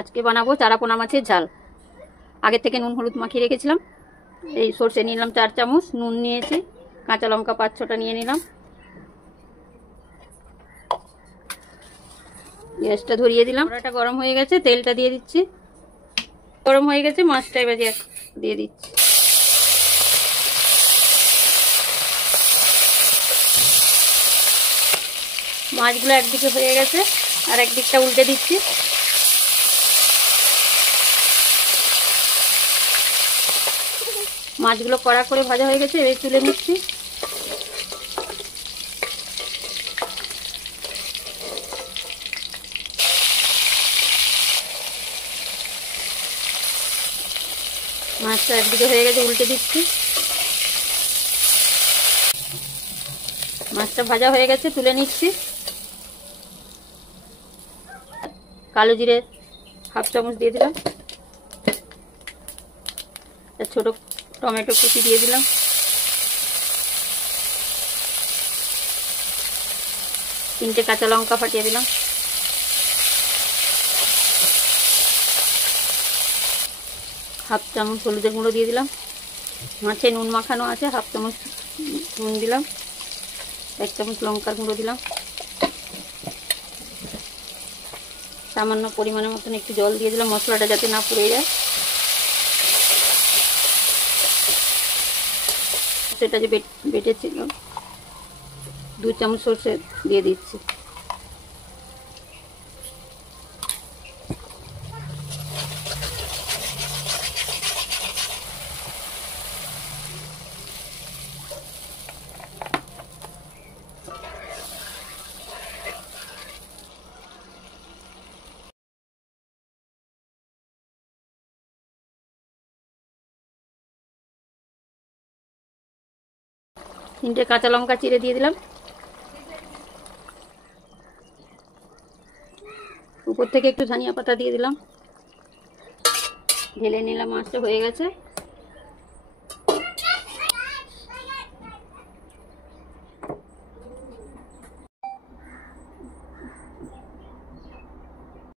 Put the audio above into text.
আজকে বানাবো চারাপোনা মাছের ঝাল। আগে থেকে নুন হলুদ মাখিয়ে রেখেছিলাম। এই সরষে নিলাম 4 চামচ, নুন নিয়েছি, কাঁচা লঙ্কা 5-6টা নিয়ে নিলাম। গ্যাসটা ধরিয়ে দিলাম, কড়াইটা গরম হয়ে গেছে, তেলটা দিয়ে দিচ্ছি। গরম হয়ে গেছে, মাছটা এবার দিয়ে দিচ্ছি। মাছগুলো একদিকে হয়ে গেছে, আর একদিকটা উল্টে দিচ্ছি। মাছগুলো কড়া করে ভাজা হয়ে গেছে, এবার তুলে নিচ্ছি। মাছটা একদিকে হয়ে গেছে, উল্টে দিচ্ছি। মাছটা ভাজা হয়ে গেছে, তুলে নিচ্ছি। কালো জিরে 1/2 চামচ দিয়ে দিলাম। ছোট টমেটো কুচি দিয়ে দিলাম। তিনটে কাঁচা লঙ্কা ফাটিয়ে দিলাম। হাফ চামচ হলুদের গুঁড়ো দিয়ে দিলাম। মাছে নুন মাখানো আছে, 1/2 চামচ নুন দিলাম। 1 চামচ লঙ্কার গুঁড়ো দিলাম। সামান্য পরিমাণের মতন একটু জল দিয়ে দিলাম, মশলাটা যাতে না পুড়ে যায়। সেটা যে বেটেছিল 2 চামচ সরষে দিয়ে দিচ্ছি। তিনটে কাঁচা লঙ্কা চিড়ে দিয়ে দিলাম। উপর থেকে একটু ধনিয়া পাতা দিয়ে দিলাম। ঢেলে নিলাম, মাছটা হয়ে গেছে।